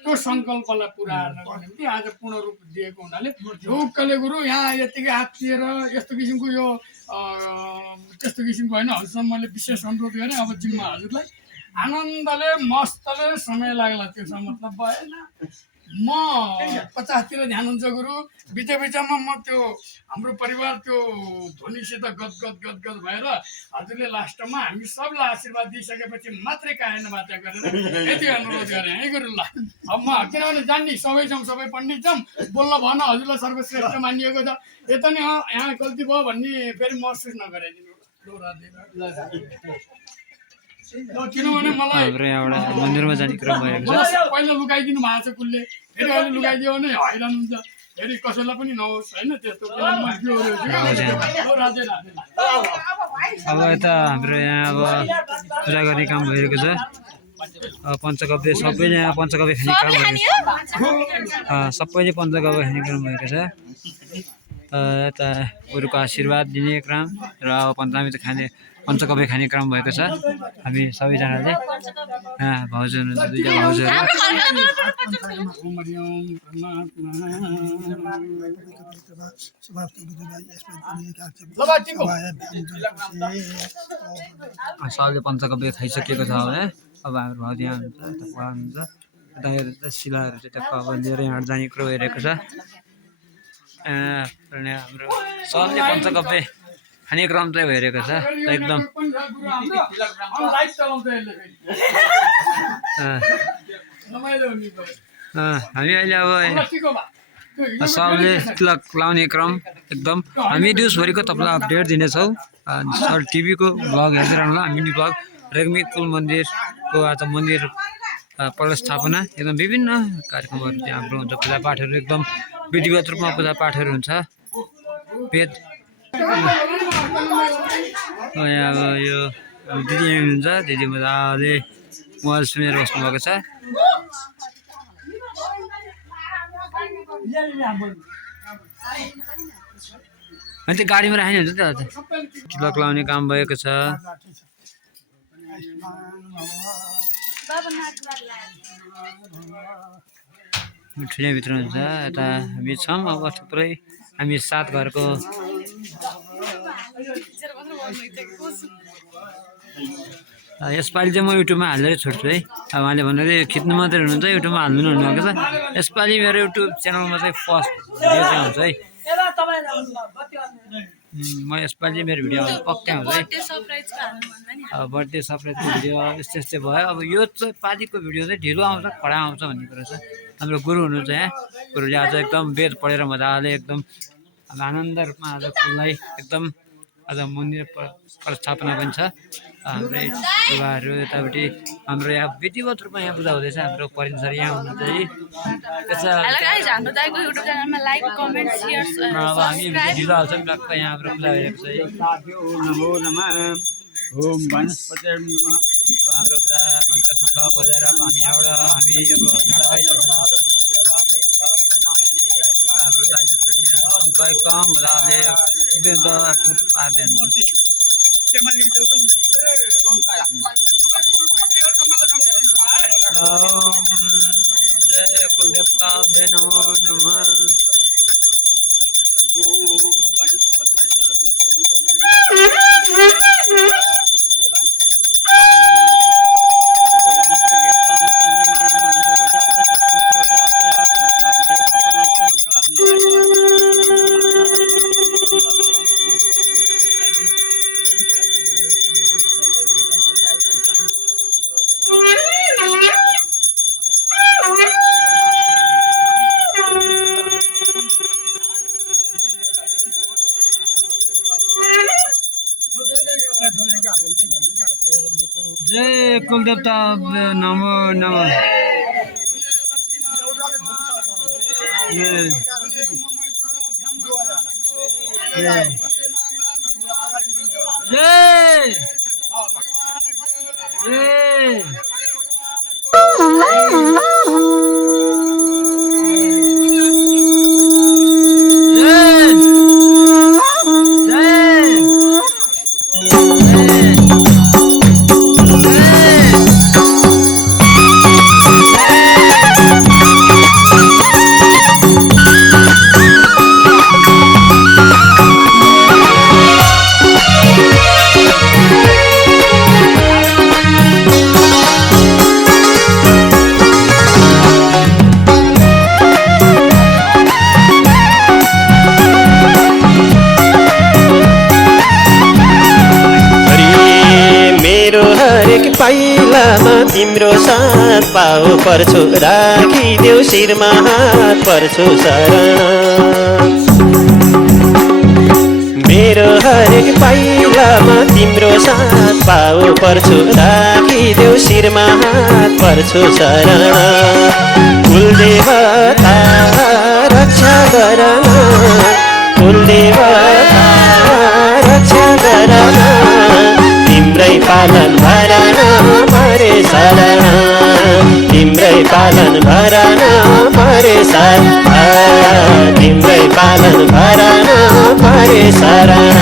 त्यो सङ्कल्पलाई पुरा गर्नको निम्ति आज पूर्ण रूप दिएको हुनाले ढुक्कले गुरु यहाँ यतिकै हात दिएर यस्तो किसिमको यो त्यस्तो किसिमको होइन हजुरसँग मैले विशेष अनुरोध गरेँ। अब जिम्मा हजुरलाई आनन्दले मस्तले समय लाग्ला त्यसमा मतलब भएन। म 50 ध्यान हुन्छ गुरु, बिच बिचमा म त्यो हाम्रो परिवार त्यो ध्वनिसित गदगद भएर हजुरले लास्टमा हामी सबलाई आशीर्वाद दिइसकेपछि मात्रै कायन वाचा गरेर यति अनुरोध गरेँ है गुरु। ल अब म किनभने जान्ने सबै छौँ, सबै पण्डित छौँ, बोल्न भन हजुरलाई सर्वश्रेष्ठ मानिएको छ, यता नि यहाँ गल्ती भयो भन्ने फेरि महसुस नगराइदिनु। किनभने मलाई मन्दिरमा जाने क्रम भएको छ। पहिला लुकाइदिनु भएको छ कुलले, फेरि अहिले लुकाइदियो भने हैरान हुन्छ, फेरि कसैलाई पनि नहोस् होइन त्यस्तो। अब यता हाम्रो यहाँ अब पूजा गर्ने काम भइरहेको छ। पञ्चगव्य सबैले यहाँ पञ्चगव्य खाने काम भएको छ। सबैले पञ्चगव्य खाने क्रम भएको छ। यता गुरुको आशीर्वाद दिने क्रम र अब पञ्चामृत खाने पञ्चगव्य खाने क्रम भएको छ। हामी सबैजनाले भाउजू हुनुहुन्छ, दुईवटा भाउजूहरू सबले पञ्चगव्य खाइसकेको छ भने अब हाम्रो भाउजू यहाँ हुनुहुन्छ, यता बुवा हुनुहुन्छ, यता हेर्दा शिलाहरू चाहिँ टक्क अब लिएर यहाँ जाने कुरो हेरेको छ। हाम्रो सबले पञ्चगव्य खाने क्रम चाहिँ भइरहेको छ एकदम। हामी अहिले अब सबले तिलक लाउने क्रम एकदम। हामी न्युजभरिको तपाईँलाई अपडेट दिनेछौँ। सर टिभीको ब्लग हेर्दै रहनु। हामी ब्लग रेग्मी कुल मन्दिरको आज मन्दिर प्रतिष्ठापना एकदम विभिन्न कार्यक्रमहरू त्यहाँ हाम्रो हुन्छ। पूजापाठहरू एकदम विधिवत रूपमा पूजापाठहरू हुन्छ। वेद यहाँ अब यो दिदी हुनुहुन्छ, दिदी मजाले मोबाइल सुनेर बस्नुभएको छ। अनि त्यो गाडीमा राख्ने हुन्छ त तिलक लाउने काम भएको छ। ठुल्याभित्र हुन्छ। यता हामी छौँ अब थुप्रै, हामी 7 घरको यसपालि चाहिँ म युट्युबमा हालेरै छोड्छु है। अब उहाँले भन्दै खिच्नु मात्रै हुनुहुन्छ, युट्युबमा हाल्नु हुनुभएको छ। यसपालि मेरो युट्युब च्यानलमा चाहिँ फर्स्ट भिडियो चाहिँ आउँछ है। म यसपालि मेरो भिडियो पक्कै आउँछ है। बर्थडे सरप्राइजको भिडियो यस्तै भयो। अब यो चाहिँ पालिको भिडियो चाहिँ ढिलो आउँछ, खडा आउँछ भन्ने कुरा छ। हाम्रो गुरु हुनुहुन्छ यहाँ, गुरुले आज एकदम वेद पढेर मजाले एकदम आनन्द रूपमा आज फुललाई एकदम आज मन्दिर प्रतिष्ठापना पनि छ। हाम्रै बुबाहरू यतापट्टि हाम्रो यहाँ विधिवत रूपमा यहाँ पूजा हुँदैछ। हाम्रो परिन सर यहाँ हुनुहुन्छ है। अब हामी ढिलो हाल्छौँ टक्क यहाँ हाम्रो पूजा भइरहेको छ है। हाम्रो पूजा घन्टा शङ्ख बजाएर अब हामी यहाँबाट हामी अब हाम्रो शङ्ख एकदम मजाले जय कुलदेवता नमो नमः। जय कुलदेवता नमो नमः। तिम्रो साथ पाउ पर्छु राखिदेऊ शिरमा हात पर्छु शरण मेरो हरेक पाइलामा तिम्रो साथ पाउ पर्छु राखिदेऊ शिरमा हात पर्छु शरण कुलदेवता रक्षा गरन कुलदेवता रक्षा गरन तिम्रै पालन भरन परे शरण तिम्रै पालन भरन परे शरण तिम्रै पालन भरन परे शरण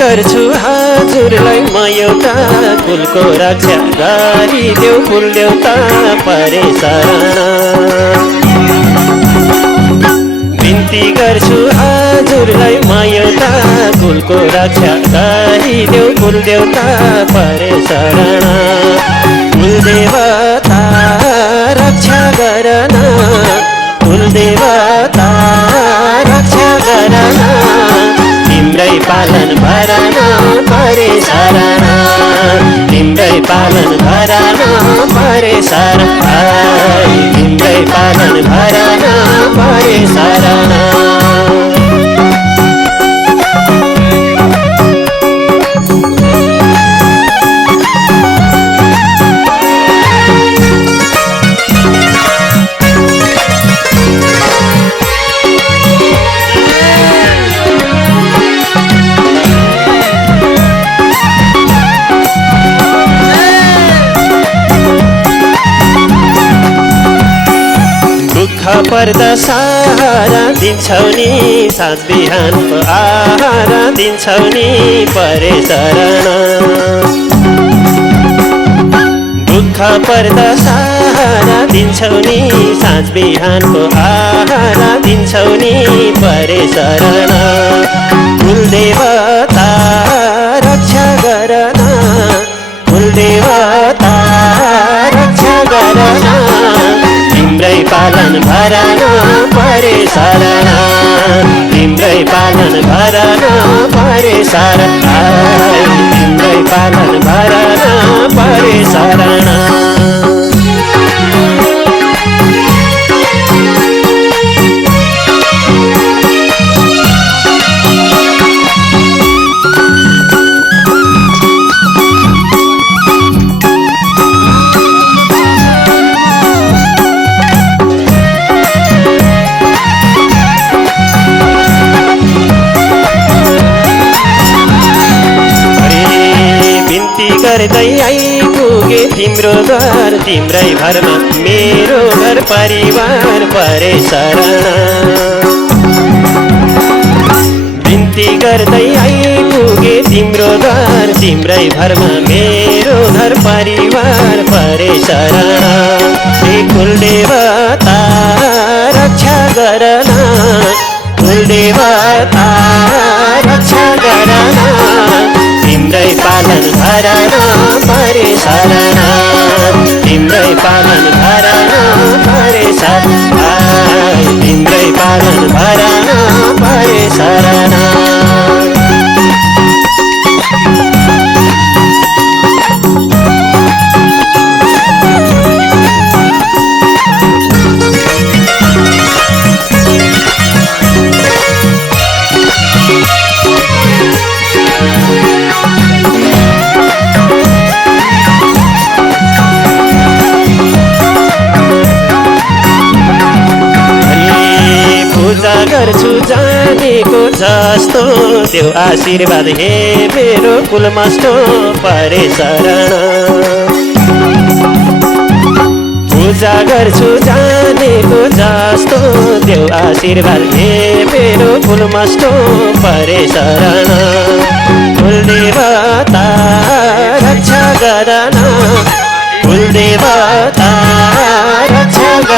गर्छु हजुरलाई म एउटा फुलको रक्षा गरिदेऊ फुल देउता परे शरण बिन्ती गर्छु हजुरलाई म एउटा फुलको रक्षा गरिदेऊ फुल देउता परे शरण कुलदेवता रक्षा गरन कुलदेवता रक्षा गरन तिम्रै पालन भरन परे शरण तिम्रै पालन भरन परे शरण तिम्रै पालन भरन परे शरण पर्दा सहारा दिन्छौ नि साँझ बिहानको आहार दिन्छौ नि परे शरण दुःख पर्दा सहारा दिन्छौ नि साँझ बिहानको आहार दिन्छौ नि परे शरण कुलदेवता रक्षा गरन कुलदेवता रक्षा गरन तिम्रै पालन भरन परे शरण तिम्रै पालन भरन परे शरण तिम्रै पालन भरन परे शरण गर्दै आइपुगे तिम्रो घर तिम्रै घरमा मेरो घर परिवार परे शरण बिन्ती गर्दै आइपुगे तिम्रो घर तिम्रै घरमा मेरो घर परिवार परे शरण हे कुलदेवता रक्षा गरन कुलदेवता रक्षा गरन तिम्रै पालन भरन परे शरण तिम्रै पालन भरन परे शरण तिम्रै पालन भरन परे शरण पूजा गर्छु जानेको जस्तो त्यो आशीर्वाद हे मेरो कुलमस्तो परे शरण पूजा गर्छु जानेको जस्तो त्यो आशीर्वाद हे मेरो कुलमस्तो परे शरण कुलदेवता रक्षा गरन कुलदेवता रक्षा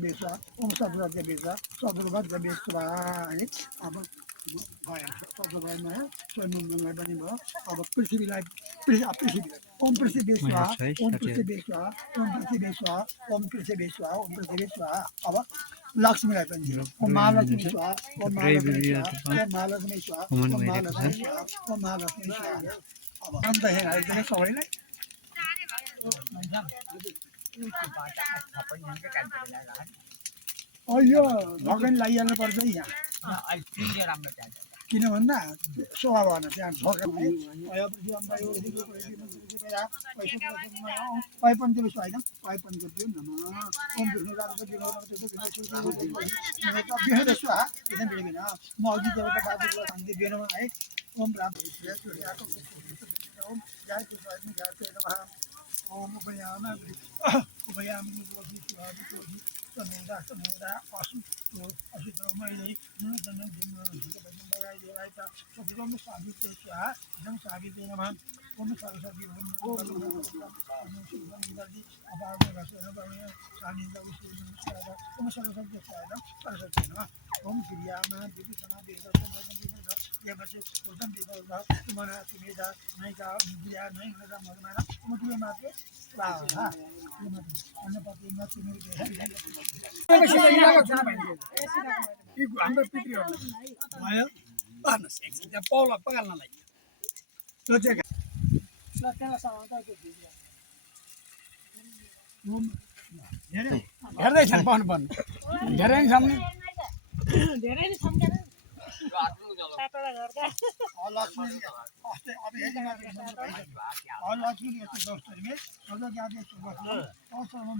बेसुवा ओम सदरज्ञ बेसुवा सदरभद्र बेसुवा है अब भयो सदरभद्रमा स्वयंलाई पनि भयो अब पृथ्वीलाई ओम पृथ्वी बेसुवा ओम पृथ्वी बेसुवा ओम पृथ्वी बेसुवा ओम पृथ्वी बेसुवा ओम पृथ्वी बेसुवा अब लक्ष्मीलाई पनि ओम महालक्ष्मी बेसुवा ओम महालक्ष्मी बेसुवा ओम महालक्ष्मी बेसुवा ओम महालक्ष्मी बेसुवा ओम महालक्ष्मी बेसुवा अब अन्त हेराइदिने सबैलाई यो ढकनी लगाइहाल्नु पर्छ है यहाँ किन भन्दा शोभा भएन त्यहाँ ढकनी पैपनको विश्व होइन पैपनको त्यो ओम विष्णु म अघि देवता बाबुलाई शान्ति दिएन है ओम राम ओम उभयामी समुद्र अशुद्रमैले लगाइदिएका सबैमा साबित स्वाहा एकदम साबित नमः ओम सरस्वती ओम सरस्वती सरस्वती नमः ओम क्रियामा विभूषणा देवसे उत्तम विभव सुमना सुमेधा नैका विद्या नै मगमाना मुख्य मात्र स्वाहा अन्नपति नचिने हाम्रो पितृहरू भयो पार्नुहोस् त्यहाँ पौला पकाल्नलाई त्यो चाहिँ हेर्दै छन् पाउनु पर्ने धेरै नै छन्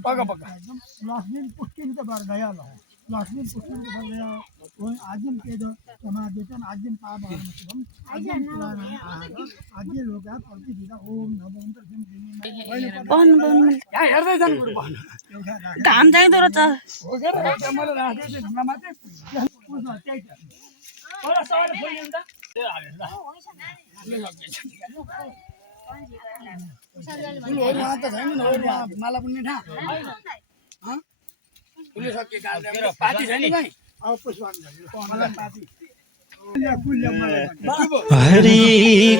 पक्का पक्का लक्ष्मी पुष्टि तो बार गया लो लक्ष्मी पुष्टि तो बार गया वो आजिम के जो समाधितन आजिम पाप और मुस्लिम आजिम पुराना आजिम लोग आप प्रति दिना ओम नमो बन क्या यार दे जान कुर्बान धाम जाए तो रचा हो गया हमारे रास्ते से नमाते पूछ चाहिए और सवाल बोल लेंगे माला पनि ठा पाती छैन भाइ अब पाती हरि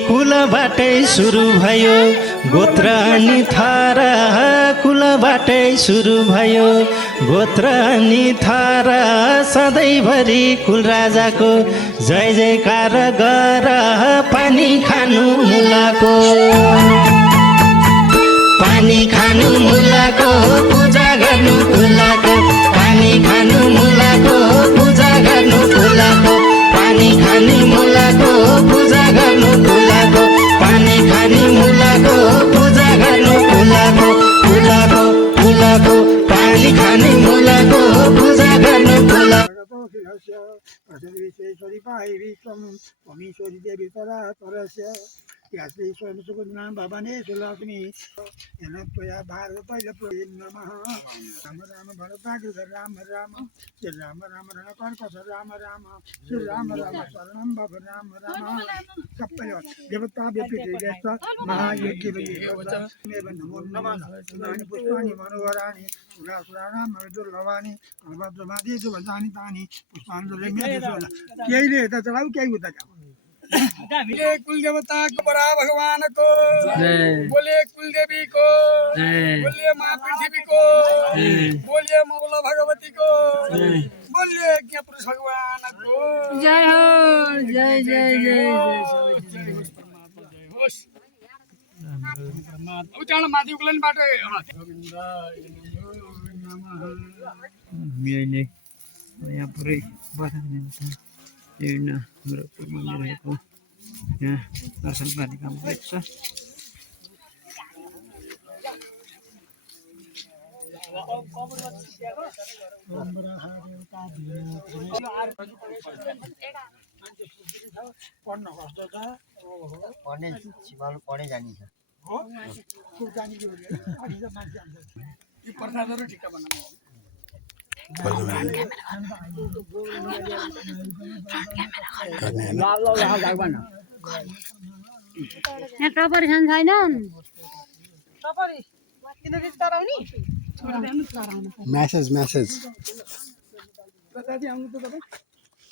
कुलबाटै सुरु भयो गोत्र अनि थारा कुलबाटै सुरु भयो गोत्र अनि थारा सधैँभरि कुल राजाको जय जयकार गर पानी खानु मुलाको पानी खानु मुलाको पूजा गर्नु फुलाको पानी खानु मुलाको पूजा गर्नु फुलाको पानी खाने मुलाको पूजा गर्नु फुलाको पानी खाने मुलाको पूजा गर्नु फुलाको फुलाको फुलाको पानी खाने मुलाको पूजा गर्नु फुलाको परमेश्वरी देवी तरा परस्य यात्री स्वयं सुकुनाम भवानी सुलक्ष्मी यनपया भारत पहिलो नमः राम राम भरताग्र राम राम श्री राम राम रणकर्कश राम राम श्री राम राम शरणं भव राम राम सबै देवता व्यक्तिगत महायज्ञ मे नमो नमः सुनानि पुष्पाणि मनोहराणि सुरासुराणां दुर्लभानि अभद्रमादि दुर्वजानि तानि पुष्पाञ्जलि मे दिसोला केहीले यता चलाऊ केही उता जाऊ बोले कुल देवता को बड़ा भगवान को बोले कुल देवी को बोले माँ पृथ्वी को बोले मौला भगवती को बोले ज्ञ पुरुष भगवान को जय हो जय जय जय उचाण माथि उक्लन बाटो मिल्ने यहाँ पुरै बसाउने एउटा हाम्रो मन्दिर रहेको यहाँ दर्शन गर्ने काम गर्छ पढ्ने जानिन्छ हो प्रसादहरु ठिक्क बनाउनु यहाँ टपरी खान छैनन् म्यासेज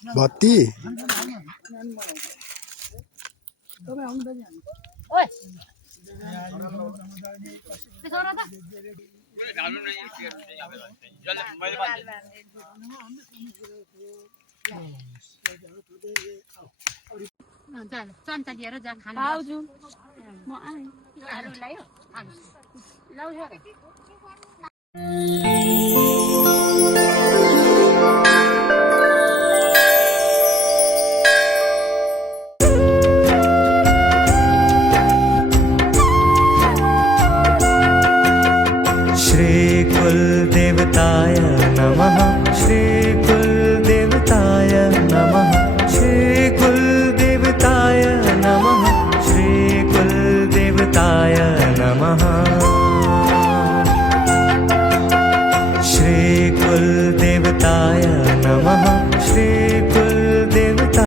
बत्ती ओइ त्यसो र त चम्चा लिएर जा खानु आउँछु म आएँ